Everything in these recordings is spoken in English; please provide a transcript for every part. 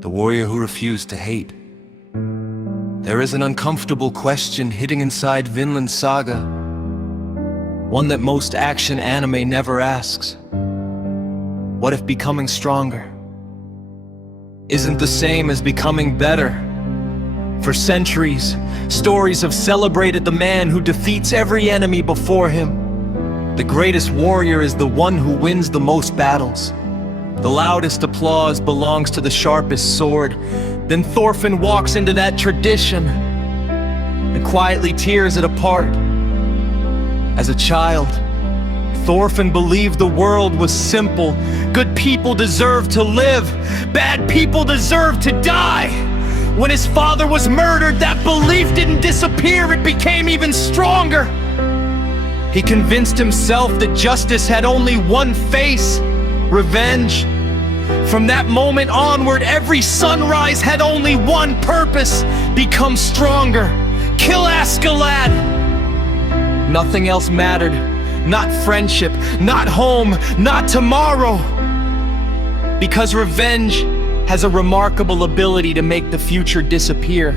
the warrior who refused to hate. There is an uncomfortable question hidden inside Vinland Saga, one that most action anime never asks. What if becoming stronger isn't the same as becoming better? For centuries, stories have celebrated the man who defeats every enemy before him. The greatest warrior is the one who wins the most battles. The loudest applause belongs to the sharpest sword. Then Thorfinn walks into that tradition and quietly tears it apart. As a child, Thorfinn believed the world was simple. Good people deserved to live. Bad people deserved to die. When his father was murdered, that belief didn't disappear, it became even stronger. He convinced himself that justice had only one face: revenge. From that moment onward, every sunrise had only one purpose: become stronger, kill Askeladd. Nothing else mattered. Not friendship, not home, not tomorrow. Because revenge has a remarkable ability to make the future disappear.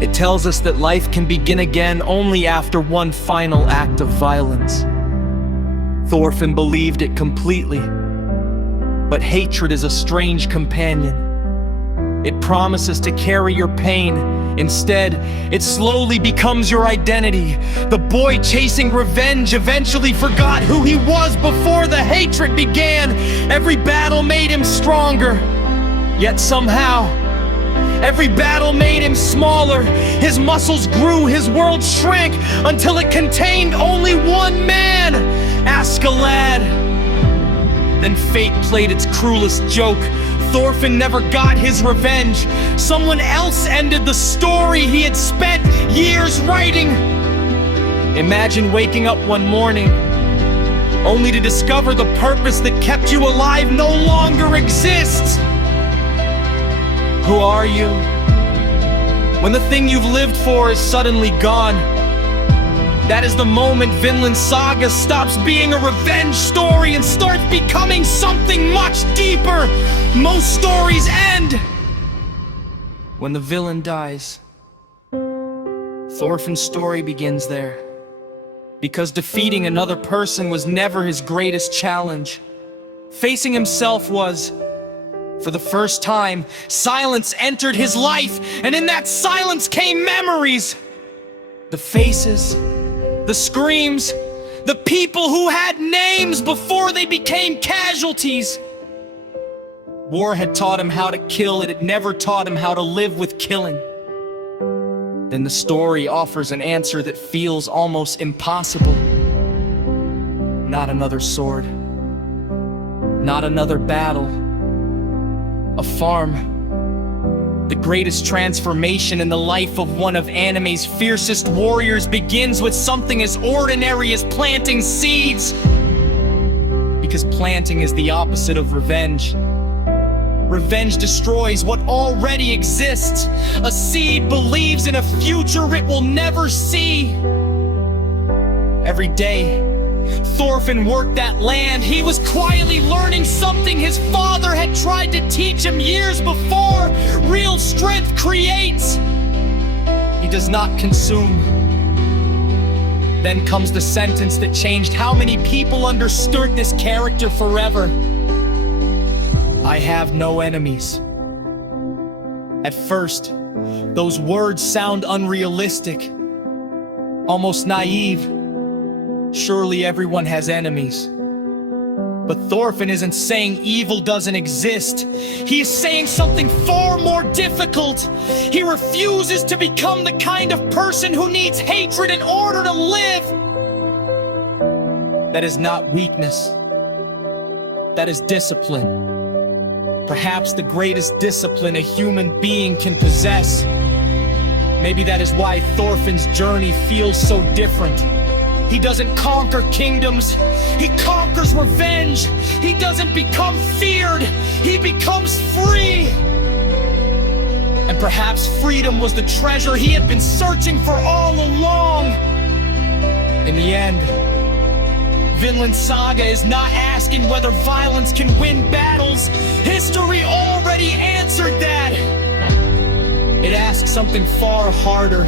It tells us that life can begin again only after one final act of violence. Thorfinn believed it completely. But hatred is a strange companion. It promises to carry your pain. Instead, it slowly becomes your identity. The boy chasing revenge eventually forgot who he was before the hatred began. Every battle made him stronger. Yet somehow, every battle made him smaller. His muscles grew, his world shrank, until it contained only one man: Askeladd. Then fate played its cruelest joke. Thorfinn never got his revenge. Someone else ended the story he had spent years writing. Imagine waking up one morning only to discover the purpose that kept you alive no longer exists. Who are you when the thing you've lived for is suddenly gone? That is the moment Vinland Saga stops being a revenge story and starts becoming something much deeper. Most stories end when the villain dies. Thorfinn's story begins there, because defeating another person was never his greatest challenge. Facing himself was, for the first time, silence entered his life, and in that silence came memories. The faces, the screams, the people who had names before they became casualties. War had taught him how to kill, it had never taught him how to live with killing. Then the story offers an answer that feels almost impossible. Not another sword. Not another battle. A farm. The greatest transformation in the life of one of anime's fiercest warriors begins with something as ordinary as planting seeds. Because planting is the opposite of revenge. Revenge destroys what already exists. A seed believes in a future it will never see. Every day, Thorfinn worked that land. He was quietly learning something his father had tried to teach him years before. Real strength creates. He does not consume. Then comes the sentence that changed how many people understood this character forever. I have no enemies. At first, those words sound unrealistic, almost naive. Surely everyone has enemies. But Thorfinn isn't saying evil doesn't exist. He is saying something far more difficult. He refuses to become the kind of person who needs hatred in order to live. That is not weakness. That is discipline. Perhaps the greatest discipline a human being can possess. Maybe that is why Thorfinn's journey feels so different. He doesn't conquer kingdoms, he conquers revenge. He doesn't become feared, he becomes free. And perhaps freedom was the treasure he had been searching for all along. In the end, Vinland Saga is not asking whether violence can win battles. History already answered It asks something far harder.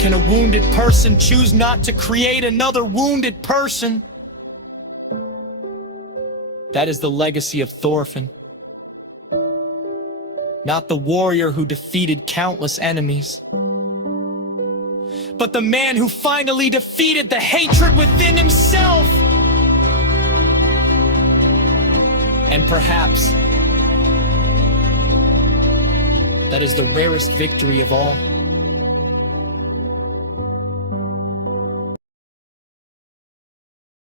Can a wounded person choose not to create another wounded person? That is the legacy of Thorfinn. Not the warrior who defeated countless enemies, but the man who finally defeated the hatred within himself. And perhaps that is the rarest victory of all.